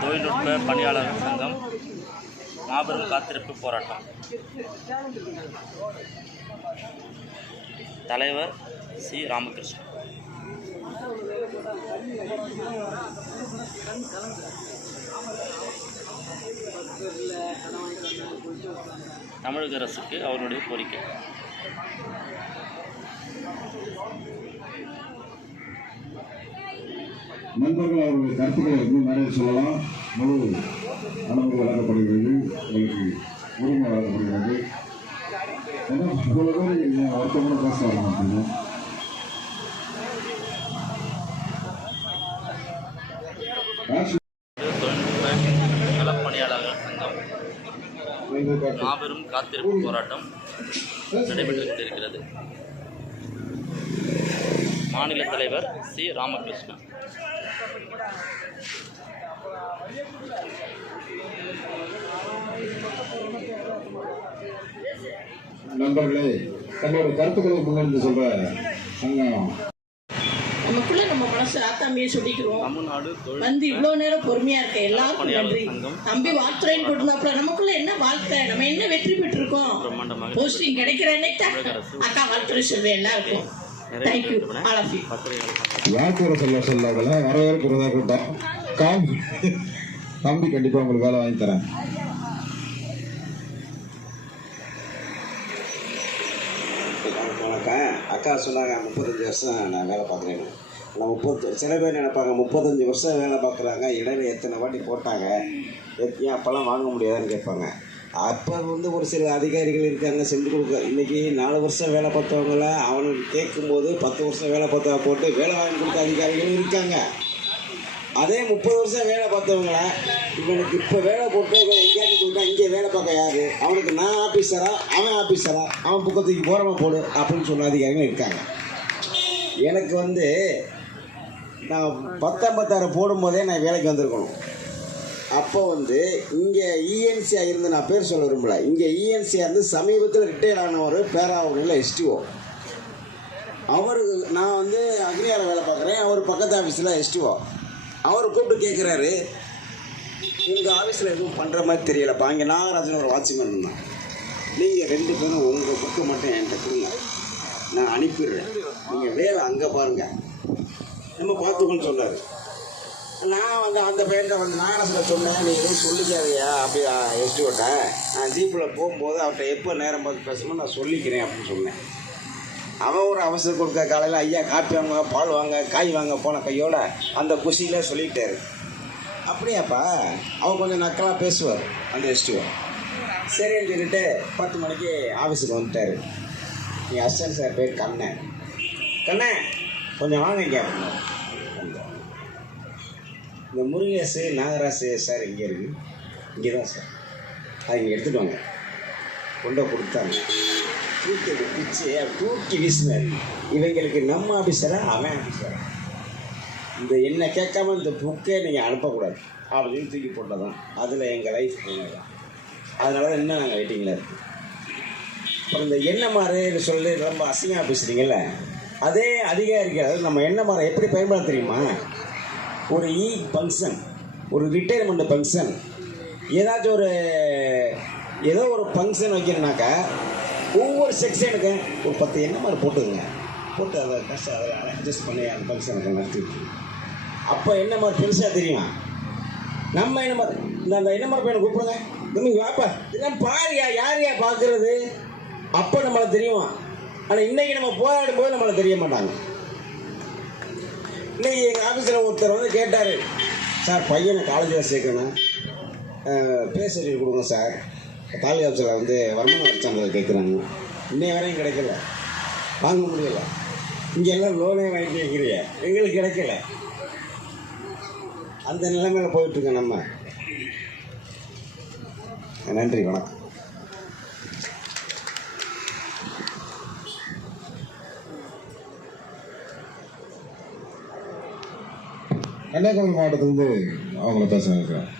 தொழில்நுட்ப பணியாளர்கள் சங்கம் மாபெரும் காத்திருப்பு போராட்டம். தலைவர் சி. ராமகிருஷ்ணன். தமிழக அரசுக்கு அவருடைய கோரிக்கை. நண்பர்கள் அவருடைய கருத்துக்களை வந்து நிறைய சொல்லலாம். முழு அனுமதி வழங்கப்படுகிறது. உங்களுக்கு உரிமை வழங்கப்படுகிறது. ஏன்னா இவ்வளோ பேர் என் வருத்தம் பேச வர மாட்டீங்க களப்பணியாளர்கள் சங்கம் மாபெரும் காத்திருப்பு போராட்டம் நடைபெற்று கொண்டிருக்கிறது. மாநில தலைவர் சி. ராமகிருஷ்ணன். நண்பர்களே தங்களுடைய கருத்துக்களை முன்னெடுத்து சொல்ற சங்கம். நமக்குள்ள நம்ம மனசு ஆத்தாம்பியை சொல்லிக்கிறோம். வந்து இவ்வளவு நேரம் பொறுமையா இருக்க. எல்லாருக்கும் நன்றி. தம்பி வாழ்த்துறைன்னு போட்டுருந்தாப்புல நமக்குள்ள என்ன வாழ்க்கை? நம்ம என்ன வெற்றி பெற்றிருக்கோம்? போஸ்டிங் கிடைக்கிற அக்கா வாழ்த்துறை சொல்வேன் எல்லாருக்கும். தேங்க்யூ ஆல் ஆஃப் யூ பத்திரிகைகள் சங்கம் யாத்திரை சொல்ல சொல்லாமல வரவேற்கிறதா கூட்டம் காம். தம்பி கண்டிப்பா உங்களுக்கு வேலை வாங்கி தரேன். வணக்கம். வணக்கம் அக்கா சொன்னாங்க முப்பத்தஞ்சு வருஷம் நான் வேலை பார்க்குறேன்னு. நான் முப்பத்து சில பேர் நினைப்பாங்க முப்பத்தஞ்சு வருஷம் வேலை பார்க்குறாங்க இடையில எத்தனை வாட்டி போட்டாங்க எத்- ஏன் அப்போல்லாம் வாங்க முடியாதுன்னு கேட்பாங்க. அப்போ வந்து ஒரு சில அதிகாரிகள் இருக்காங்க செஞ்சு கொடுக்க. இன்றைக்கி நாலு வருஷம் வேலை பார்த்தவங்கள அவனுக்கு கேட்கும்போது பத்து வருஷம் வேலை பார்த்தா போட்டு வேலை வாங்கி கொடுத்த அதிகாரிகளும் இருக்காங்க. அதே முப்பது வருஷம் வேலை பார்த்தவங்கள இவனுக்கு இப்போ வேலை போட்டு இவன் எங்கேயாவது போயிட்டா இங்கே வேலை பார்க்க யாரு? அவனுக்கு நான் ஆஃபீஸரா அவன் ஆஃபீஸரா அவன் பக்கத்துக்கு போகிறவன் போடு அப்படின்னு சொன்ன அதிகாரிகள் இருக்காங்க. எனக்கு வந்து நான் பத்தொம்பத்தாறு போடும்போதே நான் வேலைக்கு வந்திருக்கணும். அப்போ வந்து இங்கே இஎன்சியாக இருந்து நான் பேர் சொல்ல விரும்பல. இங்கே இஎன்சியாக இருந்து சமீபத்தில் ரிட்டையர் ஆனவர் பேராவூரில் எஸ்டிஓ அவருக்கு நான் வந்து அக்னியார வேலை பார்க்குறேன். அவர் பக்கத்து ஆஃபீஸில் எஸ்டிஓ அவர் கூப்பிட்டு கேட்குறாரு உங்கள் ஆஃபீஸில் எதுவும் பண்ணுற மாதிரி தெரியலப்பா. இங்கே நாகராஜன் ஒரு வாட்ச்மேன் இருந்தான். நீங்கள் ரெண்டு பேரும் உங்கள் புக்கு மட்டும் என்கிட்ட கொடுங்க. நான் அனுப்பிடுறேன். நீங்கள் வேலை அங்கே பாருங்கள் நம்ம பார்த்துக்கோன்னு சொன்னார். நான் வந்து அந்த பையன்கிட்ட வந்து நாகராஜன் சொன்னேன் நீ எதுவும் சொல்லிக்காதயா அப்படி எஸ்டிஓட்ட நான் ஜீப்பில் போகும்போது அவர்கிட்ட எப்போ நேரம் பார்த்து பேசணுமோ நான் சொல்லிக்கிறேன் அப்படின்னு சொன்னேன். அவன் ஒரு அவசரம் கொடுக்க காலையில் ஐயா காப்பி வாங்க பால் வாங்க காய் வாங்க போன கையோட அந்த குஷியில் சொல்லிட்டாரு. அப்படியாப்பா அவன் கொஞ்சம் நக்கலாக பேசுவார் அந்த எஸ்டிஓ சரின்னு சொல்லிட்டு பத்து மணிக்கு ஆஃபீஸுக்கு வந்துட்டார். நீ அஸ்டன் சார் பேர் கண்ணன். கண்ணன் கொஞ்சம் வாங்க இங்கே இந்த முருகேசு நாகராசு சார் இங்கே இருக்கு. இங்கே தான் சார். அது இங்கே எடுத்துட்டு வாங்க. கொண்டு கொடுத்தாங்க. தூக்கி பிச்சு தூக்கி வீசினார். இவங்களுக்கு நம்ம ஆஃபீஸரா அவன் ஆஃபீஸரா இந்த என்ன கேட்காம இந்த புக்கே நீங்கள் அனுப்பக்கூடாது. அப்படின்னு தூக்கி போட்டதான் அதில் எங்கள் லைஃப் தான் அதனால தான் இன்னும் நாங்கள் வெயிட்டிங்கில் இருக்கோம். அப்புறம் இந்த எண்ணமாறுன்னு சொல்லி ரொம்ப அசிங்கமாக பேசுகிறீங்கல்ல அதே அதிகாரிகள் நம்ம நம்ம மாதிரி எப்படி பயன்படுத்த தெரியுமா ஒரு e இ ஃபங்க்ஷன் ஒரு ரிட்டையர்மெண்ட் ஃபங்க்ஷன் ஏதாச்சும் ஒரு ஏதோ ஒரு ஃபங்க்ஷன் வைக்கணுனாக்கா ஒவ்வொரு செக்ஷனுக்கு ஒரு பத்து என்ன மாதிரி போட்டுதுங்க போட்டு அதை கஷ்டம் அதை அட்ஜஸ்ட் பண்ணி அந்த ஃபங்க்ஷனுக்கு நடத்தி அப்போ என்ன மாதிரி பெருசாக தெரியும்? நம்ம என்ன மாதிரி இந்த அந்த என்ன மாதிரி பையனை கூப்பிடுங்க? நீங்கள் வாப்பா இதெல்லாம் பாருயா யாரையா பார்க்குறது? அப்போ நம்மளை தெரியும்? ஆனால் இன்றைக்கி நம்ம போராடும் போது நம்மளை தெரிய மாட்டாங்க. இன்னைக்கு எங்கள் ஆஃபீஸில் ஒருத்தர் வந்து கேட்டார். சார் பையனை காலேஜில் சேர்க்கணும். பேர் கொடுங்க சார். தாலுகா ஆஃபீஸில் வந்து வருமான வரி கேட்குறாங்க இன்னைய வரையும் கிடைக்கல. வாங்க முடியல. இங்கே எல்லாம் லோனே வாங்கி வைக்கிறீங்க. எங்களுக்கு கிடைக்கல. அந்த நிலைமையில் போயிட்டுருக்கோம் நம்ம. நன்றி வணக்கம். கன்னியாகுமரி மாவட்டத்துலேருந்து அவங்கள பேசுகிறேன் சார்